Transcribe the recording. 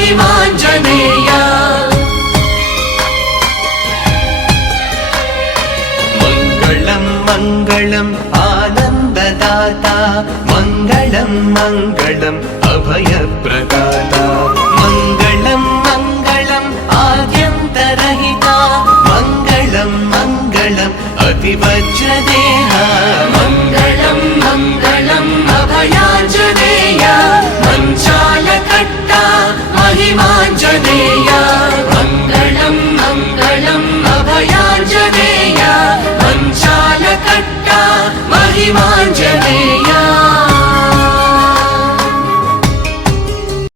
पाहि माञ्जनेय। मङ्गलं मङ्गलम् आनन्ददाता, मङ्गलं मङ्गलम् अभयप्रदाता, मङ्गलं मङ्गलम् आद्यन्तरहिता, मङ्गलं मङ्गलम् अतिवज्रदेह